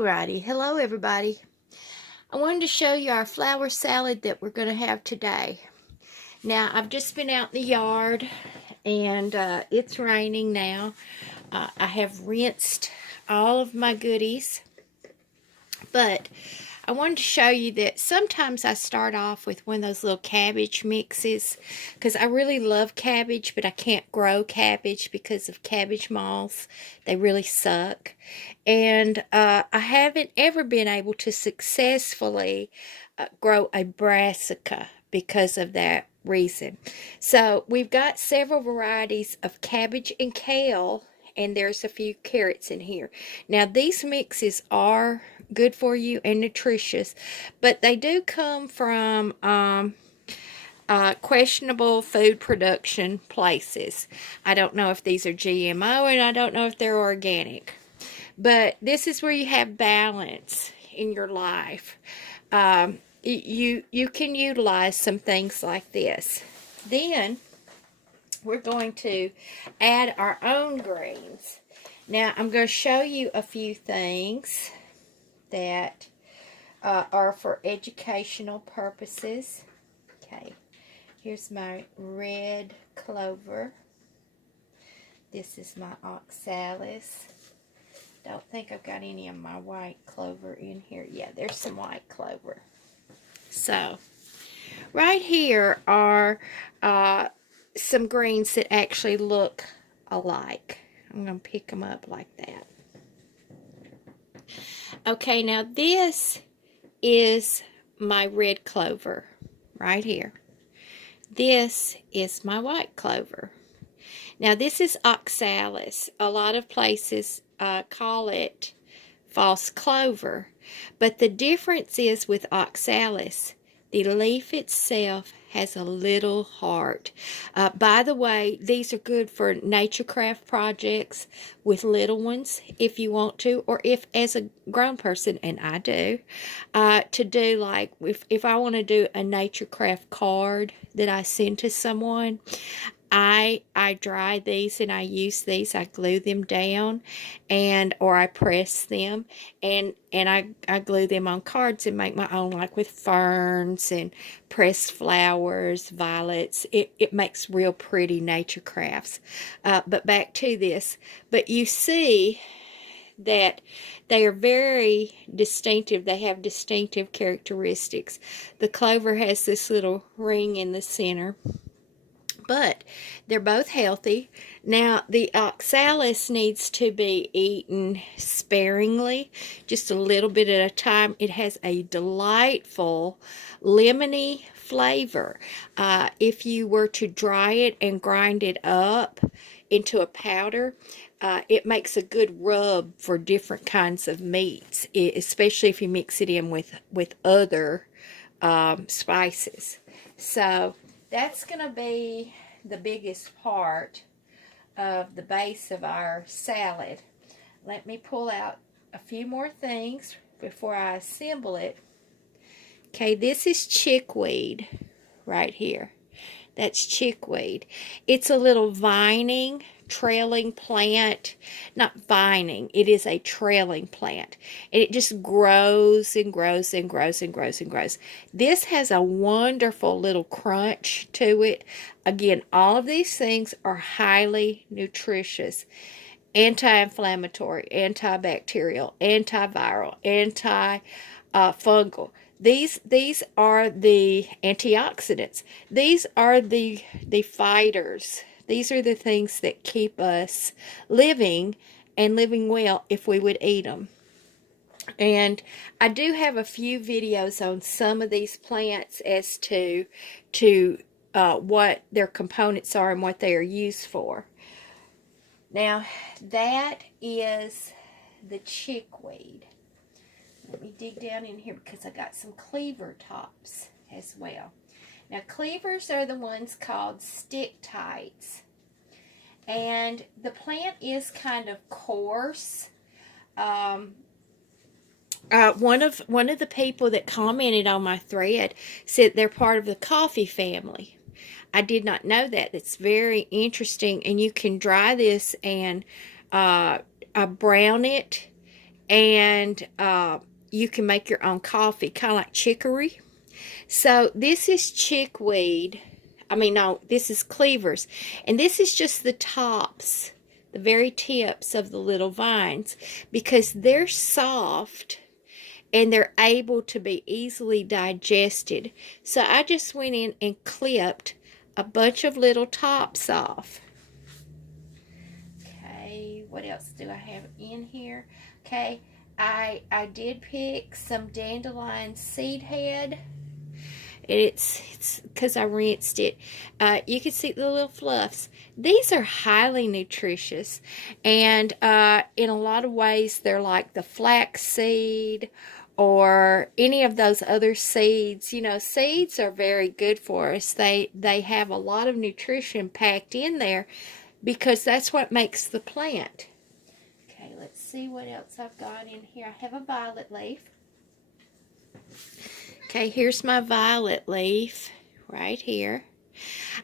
Alrighty, hello everybody. I wanted to show you our flower salad that we're going to have today. Now, I've just been out in the yard and it's raining now. I have rinsed all of my goodies, but I wanted to show you that sometimes I start off with one of those little cabbage mixes because I really love cabbage, but I can't grow cabbage because of cabbage moths. They really suck. And I haven't ever been able to successfully grow a brassica because of that reason. So we've got several varieties of cabbage and kale, and there's a few carrots in here. Now these mixes are good for you and nutritious, but they do come from questionable food production places. I don't know if these are GMO, and I don't know if they're organic, but this is where you have balance in your life. You can utilize some things like this. Then we're going to add our own greens. Now I'm going to show you a few things that are for educational purposes. Okay, here's my red clover. This is my oxalis. Don't think I've got any of my white clover in here. Yeah, there's some white clover. So, right here are some greens that actually look alike. I'm going to pick them up like that. Okay, now this is my red clover right here. This is my white clover. Now this is oxalis. A lot of places call it false clover, but the difference is with oxalis, the leaf itself has a little heart. By the way, these are good for nature craft projects with little ones if you want to, or if as a grown person, and I do, to do like if I want to do a nature craft card that I send to someone, I dry these and I use these. I glue them down, or I press them, and I glue them on cards and make my own, like with ferns and pressed flowers, violets. It makes real pretty nature crafts. But back to this. But you see that they are very distinctive. They have distinctive characteristics. The clover has this little ring in the center, but they're both healthy. Now, the oxalis needs to be eaten sparingly, just a little bit at a time. It has a delightful lemony flavor. If you were to dry it and grind it up into a powder, it makes a good rub for different kinds of meats, especially if you mix it in with other spices. So that's going to be the biggest part of the base of our salad. Let me pull out a few more things before I assemble it. Okay, this is chickweed right here. That's chickweed. It's a little vining, trailing plant. Not vining, it is a trailing plant. And it just grows and grows and grows and grows and grows. This has a wonderful little crunch to it. Again, all of these things are highly nutritious. Anti-inflammatory, antibacterial, antiviral, anti-fungal. These are the antioxidants. These are the fighters. These are the things that keep us living and living well if we would eat them. And I do have a few videos on some of these plants as to what their components are and what they are used for. Now, that is the chickweed. Let me dig down in here because I got some cleaver tops as well. Now, cleavers are the ones called stick tights. And the plant is kind of coarse. One of the people that commented on my thread said they're part of the coffee family. I did not know that. That's very interesting. And you can dry this and brown it and you can make your own coffee, kind of like chicory. So this is chickweed. I mean, no, this is cleavers. And this is just the tops, the very tips of the little vines, because they're soft and they're able to be easily digested. So I just went in and clipped a bunch of little tops off. Okay, what else do I have in here? Okay, I did pick some dandelion seed head. It's because I rinsed it. You can see the little fluffs. These are highly nutritious, and in a lot of ways they're like the flax seed or any of those other seeds. You know, seeds are very good for us. They have a lot of nutrition packed in there because that's what makes the plant. Okay, let's see what else I've got in here. I have a violet leaf. Okay, here's my violet leaf right here.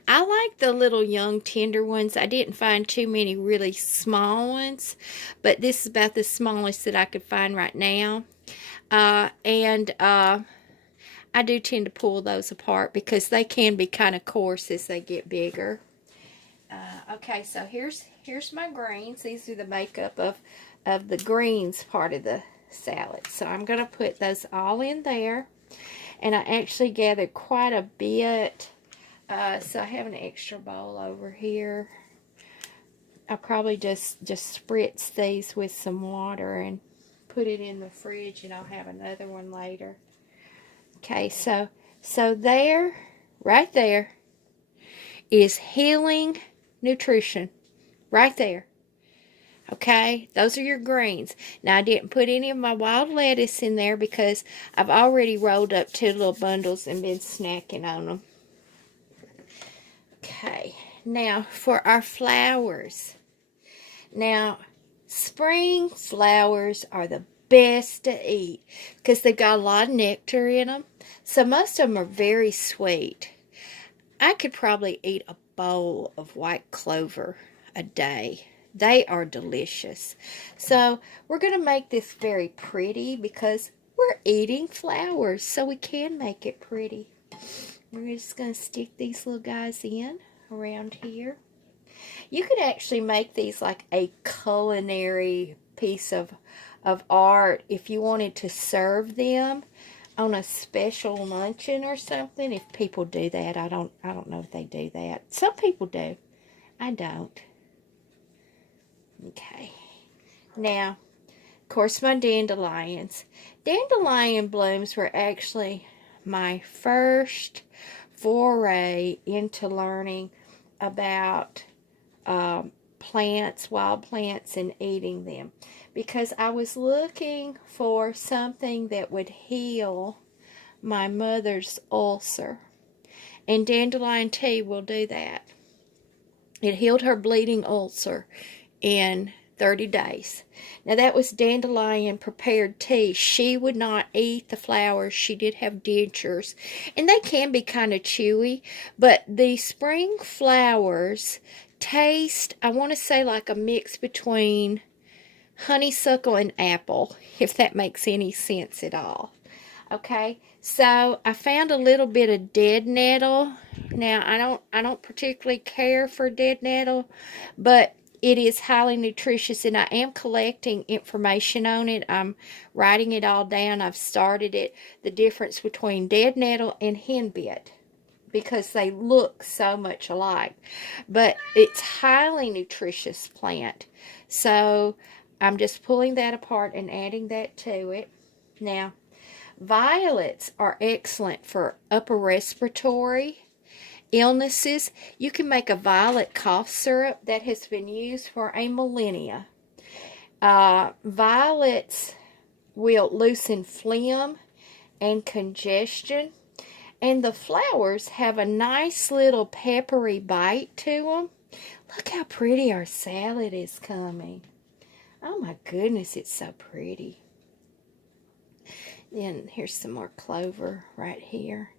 I like the little young tender ones. I didn't find too many really small ones, but this is about the smallest that I could find right now. I do tend to pull those apart because they can be kind of coarse as they get bigger. Okay, so here's my greens. These are the makeup of the greens part of the salad. So I'm going to put those all in there. And I actually gathered quite a bit. So I have an extra bowl over here. I'll probably just spritz these with some water and put it in the fridge, and I'll have another one later. Okay, so there, right there, is healing nutrition. Right there. Okay, those are your greens. Now, I didn't put any of my wild lettuce in there because I've already rolled up 2 little bundles and been snacking on them. Okay, now for our flowers. Now, spring flowers are the best to eat because they've got a lot of nectar in them. So most of them are very sweet. I could probably eat a bowl of white clover a day. They are delicious. So we're going to make this very pretty because we're eating flowers, so we can make it pretty. We're just going to stick these little guys in around here. You could actually make these like a culinary piece of art if you wanted to serve them on a special luncheon or something. If people do that, I don't know if they do that. Some people do. I don't. Okay, now, of course, my dandelions. Dandelion blooms were actually my first foray into learning about plants, wild plants, and eating them. Because I was looking for something that would heal my mother's ulcer. And dandelion tea will do that. It healed her bleeding ulcer in 30 days. Now that was dandelion prepared tea. She would not eat the flowers. She did have dentures, and they can be kind of chewy, but the spring flowers taste, I want to say, like a mix between honeysuckle and apple, if that makes any sense at all. Okay, so I found a little bit of dead nettle. Now I don't particularly care for dead nettle, but it is highly nutritious, and I am collecting information on it. I'm writing it all down. I've started it, the difference between dead nettle and henbit, because they look so much alike. But it's highly nutritious plant. So I'm just pulling that apart and adding that to it. Now, violets are excellent for upper respiratory illnesses. You can make a violet cough syrup that has been used for a millennia. Violets will loosen phlegm and congestion, and the flowers have a nice little peppery bite to them. Look how pretty our salad is coming. Oh my goodness, it's so pretty. Then here's some more clover right here.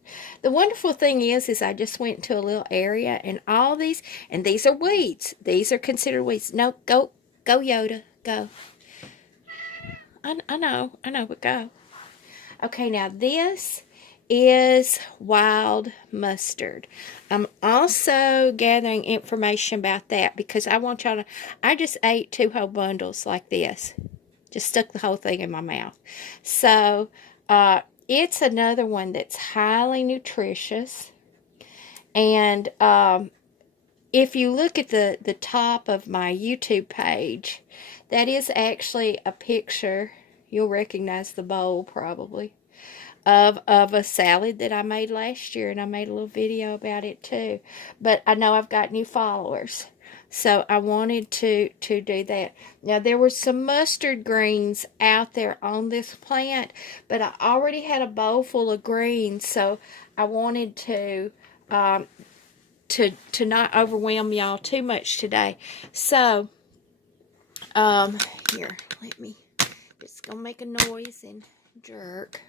The wonderful thing is I just went into a little area, and all these, and these are weeds. These are considered weeds. No, go Yoda, go. I know, but go. Okay, now this is wild mustard. I'm also gathering information about that because I want y'all to, I just ate 2 whole bundles like this. Just stuck the whole thing in my mouth. So, it's another one that's highly nutritious. And if you look at the top of my YouTube page, that is actually a picture. You'll recognize the bowl probably. Of a salad that I made last year, and I made a little video about it too. But I know I've got new followers, so I wanted to do that. Now, there were some mustard greens out there on this plant, but I already had a bowl full of greens, so I wanted to not overwhelm y'all too much today. So, here, let me just gonna make a noise and jerk.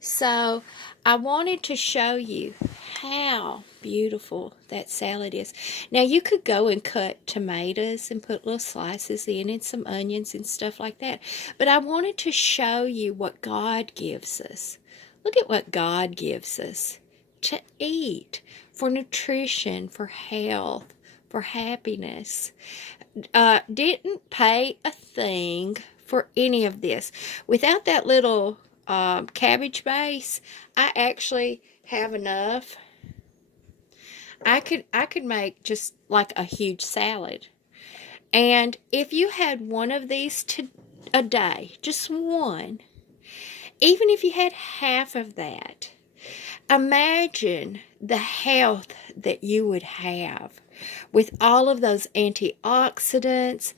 So, I wanted to show you how beautiful that salad is. Now, you could go and cut tomatoes and put little slices in and some onions and stuff like that. But I wanted to show you what God gives us. Look at what God gives us to eat, for nutrition, for health, for happiness. Didn't pay a thing for any of this. Without that little cabbage base, I actually have enough. I could make just like a huge salad. And if you had one of these a day, just one, even if you had half of that, imagine the health that you would have with all of those antioxidants,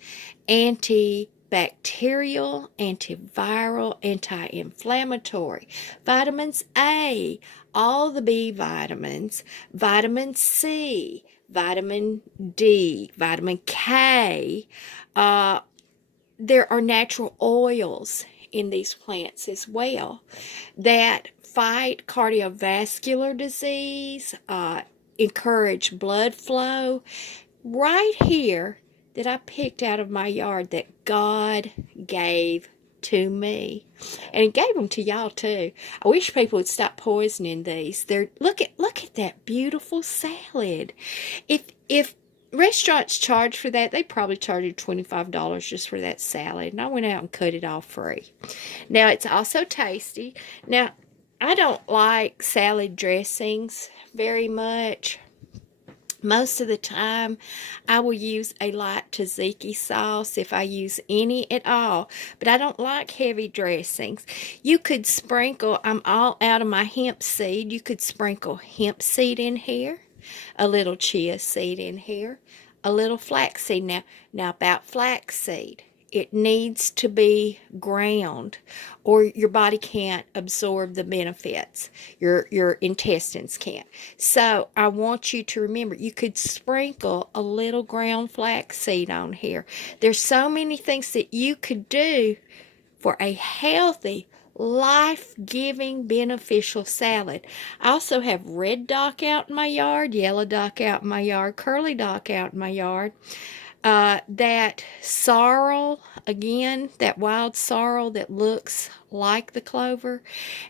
antibacterial, antiviral, anti-inflammatory, vitamins A, all the B vitamins, vitamin C, vitamin D, vitamin K. There are natural oils in these plants as well that fight cardiovascular disease, encourage blood flow. Right here that I picked out of my yard that God gave to me, and He gave them to y'all too. I wish people would stop poisoning these. Look at that beautiful salad. If restaurants charge for that, they probably charge you $25 just for that salad, and I went out and cut it all free. Now, it's also tasty. Now, I don't like salad dressings very much. Most of the time, I will use a light tzatziki sauce if I use any at all. But I don't like heavy dressings. You could sprinkle, I'm all out of my hemp seed. You could sprinkle hemp seed in here, a little chia seed in here, a little flax seed. Now about flax seed. It needs to be ground, or your body can't absorb the benefits. Your intestines can't. So I want you to remember, you could sprinkle a little ground flaxseed on here. There's so many things that you could do for a healthy, life-giving, beneficial salad. I also have red dock out in my yard, yellow dock out in my yard, curly dock out in my yard. That sorrel, again, that wild sorrel that looks like the clover,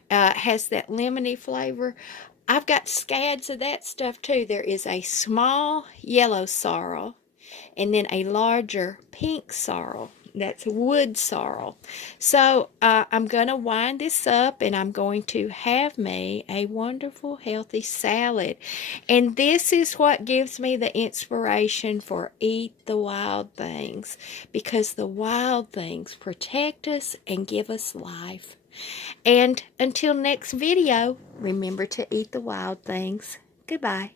has that lemony flavor. I've got scads of that stuff too. There is a small yellow sorrel and then a larger pink sorrel. That's wood sorrel. So I'm going to wind this up, and I'm going to have me a wonderful, healthy salad. And this is what gives me the inspiration for Eat the Wild Things, because the wild things protect us and give us life. And until next video, remember to eat the wild things. Goodbye.